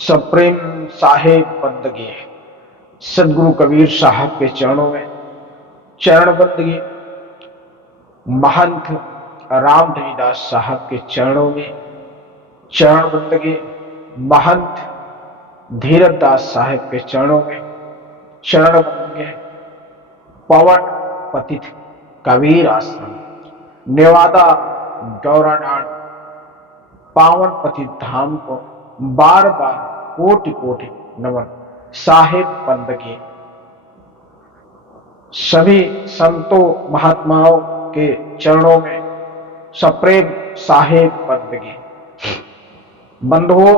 सप्रेम साहेब बंदगी सदगुरु कबीर साहब के चरणों में चरण बंदगी, महंत राम धनीदास साहब के चरणों में चरण बंदगी, महंत धीरज दास साहब के चरणों में चरण बंदगी, पवन पतित कबीर आश्रम नेवादा गौरानाड पावन पतित धाम को बार बार कोटि कोटि नमन। साहेब बंदगी सभी संतों महात्माओं के चरणों में सप्रेम साहेब बंदगी। बंधुओं,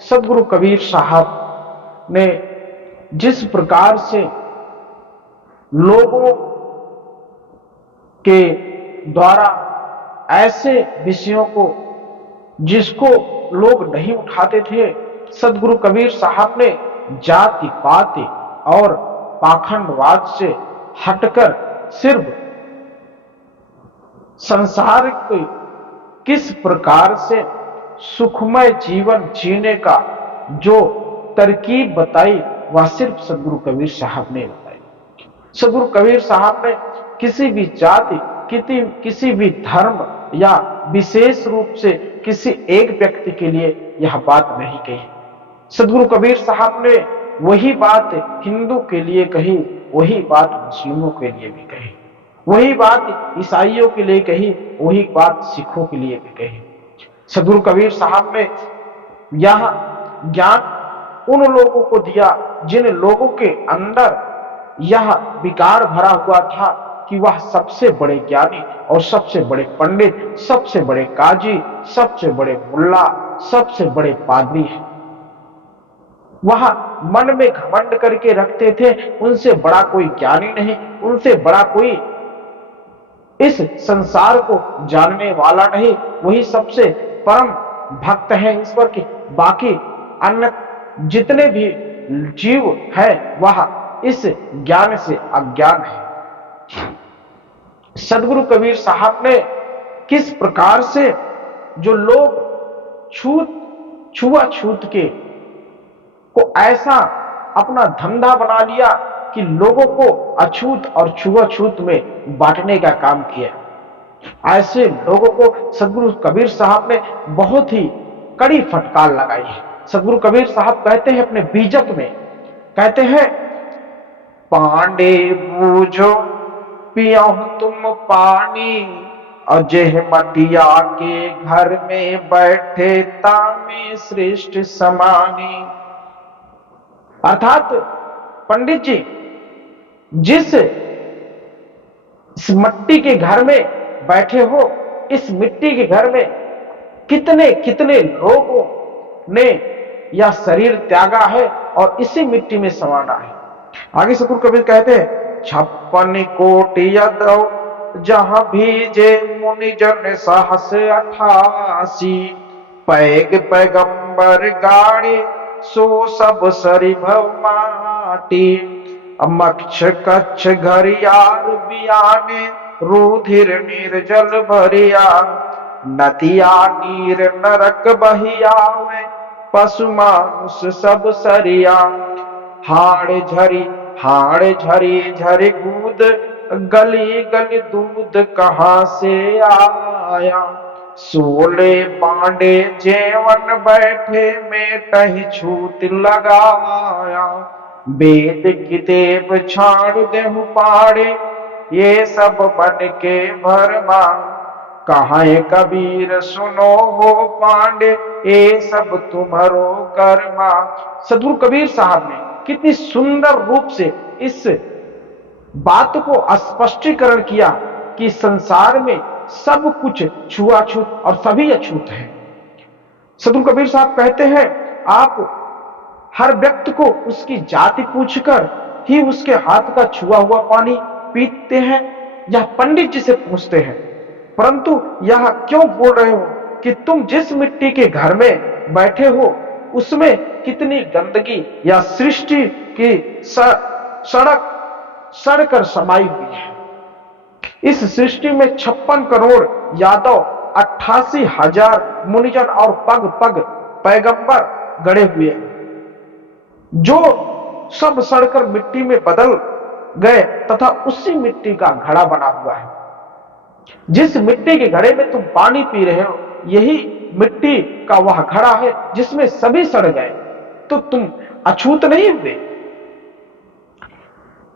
सदगुरु कबीर साहब ने जिस प्रकार से लोगों के द्वारा ऐसे विषयों को जिसको लोग नहीं उठाते थे, सदगुरु कबीर साहब ने जाति पाति और पाखंडवाद से हटकर सिर्फ संसार को किस प्रकार से सुखमय जीवन जीने का जो तरकीब बताई, वह सिर्फ सदगुरु कबीर साहब ने बताई। सदगुरु कबीर साहब ने किसी भी जाति, किसी भी धर्म या विशेष रूप से किसी एक व्यक्ति के लिए यह बात नहीं कही। सदगुरु कबीर साहब ने वही बात हिंदू के लिए कही, वही बात मुस्लिमों के लिए भी कही, वही बात ईसाइयों के लिए कही, वही बात सिखों के लिए भी कही। सदगुरु कबीर साहब ने यह ज्ञान उन लोगों को दिया जिन लोगों के अंदर यह विकार भरा हुआ था कि वह सबसे बड़े ज्ञानी और सबसे बड़े पंडित, सबसे बड़े काजी, सबसे बड़े मुल्ला, सबसे बड़े पादरी हैं। वह मन में घमंड करके रखते थे, उनसे बड़ा कोई ज्ञानी नहीं, उनसे बड़ा कोई इस संसार को जानने वाला नहीं, वही सबसे परम भक्त है ईश्वर के। बाकी अन्य जितने भी जीव है वह इस ज्ञान से अज्ञान है। सदगुरु कबीर साहब ने किस प्रकार से जो लोग छुआछूत के को ऐसा अपना धंधा बना लिया कि लोगों को अछूत और छुआछूत में बांटने का काम किया, ऐसे लोगों को सदगुरु कबीर साहब ने बहुत ही कड़ी फटकार लगाई है। सदगुरु कबीर साहब कहते हैं अपने बीजक में, कहते हैं, पांडे बूझो पियो तुम पानी, अजह मटिया के घर में बैठे तामे श्रेष्ठ समानी। अर्थात पंडित जी, जिस इस मिट्टी के घर में बैठे हो, इस मिट्टी के घर में कितने कितने लोगों ने यह शरीर त्यागा है और इसी मिट्टी में समाना है। आगे सदगुरु कबीर कहते हैं, 56 कोटि यदव जहां भीजे मुनि जन साहस 88, पैग पैगंबर गाड़े सो सब सरी भव माटी, मक्ष कच्छ घरियार बियाने रुधिर निर्जल भरिया, नदिया नीर नरक बहियावे पशु मानुष सब सरिया, हाड़ झरी झरी कूद गली गली दूध कहां से आया, सोले पांडे जेवन बैठे में टही छूत लगाया, वेद की देव छाड़ देहु पाड़े ये सब बन के भरमा, कहाँ कबीर सुनो हो पांडे ये सब तुम्हारो कर्मा। सदगुरु कबीर साहब ने कितनी सुंदर रूप से इस बात को स्पष्टीकरण किया कि संसार में सब कुछ छुआछूत और सभी अछूत है। सदगुरु कबीर साहब कहते हैं, आप हर व्यक्ति को उसकी जाति पूछकर ही उसके हाथ का छुआ हुआ पानी पीते हैं, यह पंडित जी से पूछते हैं, परंतु यह क्यों बोल रहे हो कि तुम जिस मिट्टी के घर में बैठे हो उसमें कितनी गंदगी या सृष्टि की सड़कर समाई हुई है। इस सृष्टि में 56 करोड़ यादव, 88,000 मुनिजन और पग पग पैगंबर गड़े हुए हैं, जो सब सड़कर मिट्टी में बदल गए तथा उसी मिट्टी का घड़ा बना हुआ है। जिस मिट्टी के घड़े में तुम पानी पी रहे हो, यही मिट्टी का वह घड़ा है जिसमें सभी सड़ गए, तो तुम अछूत नहीं हुए।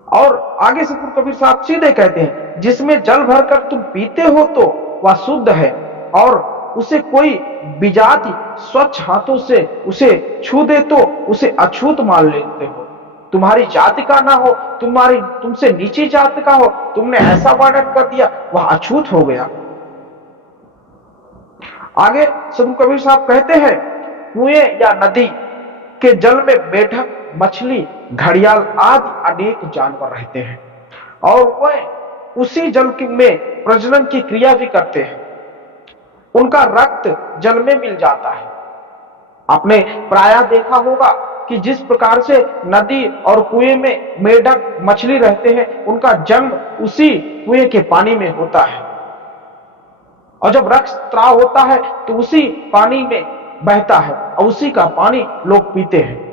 और आगे से कबीर साहब सीधे कहते हैं, जिसमें जल भरकर तुम पीते हो तो वह शुद्ध है, और उसे कोई विजाति स्वच्छ हाथों से उसे छू दे तो उसे अछूत मान लेते हो। तुम्हारी जाति का ना हो, तुमसे नीची जाति का हो, तुमने ऐसा वर्णन कर दिया, वह अछूत हो गया। आगे सदगुरु कबीर साहब कहते हैं, कुएं या नदी के जल में मेढक, मछली, घड़ियाल आदि अनेक जानवर रहते हैं, और वह उसी जल में प्रजनन की क्रिया भी करते हैं। उनका रक्त जल में मिल जाता है। आपने प्रायः देखा होगा कि जिस प्रकार से नदी और कुएं में मेढक, मछली रहते हैं, उनका जन्म उसी कुएं के पानी में होता है, और जब रक्त स्त्राव होता है तो उसी पानी में बहता है और उसी का पानी लोग पीते हैं।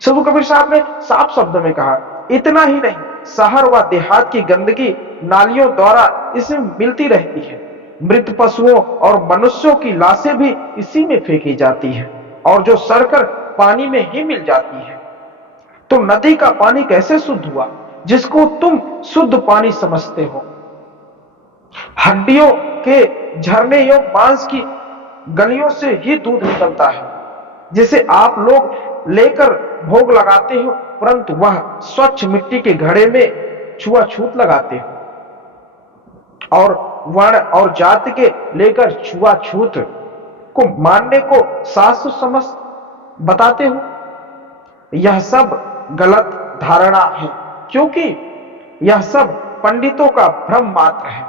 सदगुरु कबीर साहब ने साफ शब्दों में कहा, इतना ही नहीं, शहर व देहात की गंदगी नालियों द्वारा इसमें मिलती रहती है। मृत पशुओं और मनुष्यों की लाशें भी इसी में फेंकी जाती है, और जो सड़कर पानी में ही मिल जाती है। तो नदी का पानी कैसे शुद्ध हुआ, जिसको तुम शुद्ध पानी समझते हो? हड्डियों के झरने एवं मांस की गलियों से ही दूध निकलता है, जिसे आप लोग लेकर भोग लगाते हो, परंतु वह स्वच्छ मिट्टी के घड़े में छुआछूत लगाते हो, और वर्ण और जाति के लेकर छुआछूत को मानने को शास्त्र समझ बताते हो। यह सब गलत धारणा है, क्योंकि यह सब पंडितों का भ्रम मात्र है,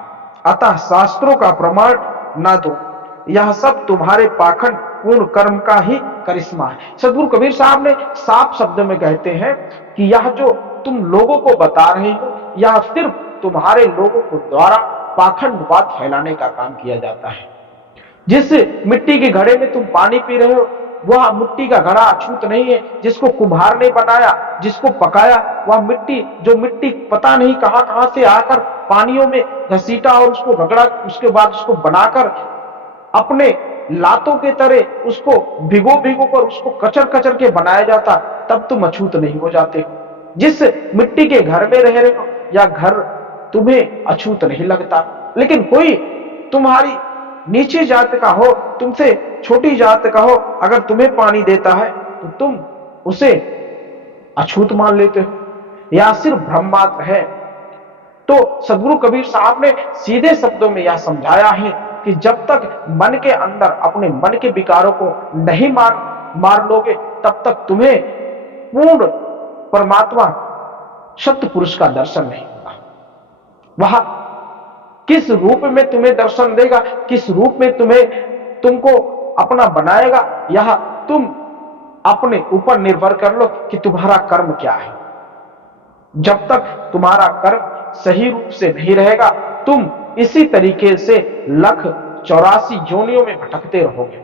अतः शास्त्रों का प्रमाण न दो। यह सब तुम्हारे पाखंड पूर्ण कर्म का ही करिश्मा है। सदगुरु कबीर साहब ने साफ शब्दों में कहते हैं कि यह जो तुम लोगों को बता रहे हो, यह सिर्फ तुम्हारे लोगों को द्वारा पाखंडवाद फैलाने का काम किया जाता है। जिस मिट्टी के घड़े में तुम पानी पी रहे हो, वह मिट्टी का घड़ा अछूत नहीं है। जिसको कुम्हार ने बनाया, जिसको पकाया, वह मिट्टी, जो मिट्टी पता नहीं कहां कहां से आकर पानियों में घसीटा और उसको रगड़ा, उसके बाद उसको बनाकर अपने लातों के तरह उसको भिगो कर उसको कचर कचर के बनाया जाता, तब तुम अछूत नहीं हो जाते। जिस मिट्टी के घर में रह रहे हो, या घर तुम्हें अछूत नहीं लगता, लेकिन कोई तुम्हारी नीची जात का हो, तुमसे छोटी जात का हो, अगर तुम्हें पानी देता है तो तुम उसे अछूत मान लेते हो। यह सिर्फ भ्रम मात्र है। तो सदगुरु कबीर साहब ने सीधे शब्दों में यह समझाया है कि जब तक मन के अंदर अपने मन के विकारों को नहीं मार लोगे, तब तक तुम्हें पूर्ण परमात्मा सत्य पुरुष का दर्शन नहीं होगा। वह किस रूप में तुम्हें दर्शन देगा, किस रूप में तुमको अपना बनाएगा, यह तुम अपने ऊपर निर्भर कर लो कि तुम्हारा कर्म क्या है। जब तक तुम्हारा कर्म सही रूप से नहीं रहेगा, तुम इसी तरीके से 184 योनियों में भटकते रहोगे।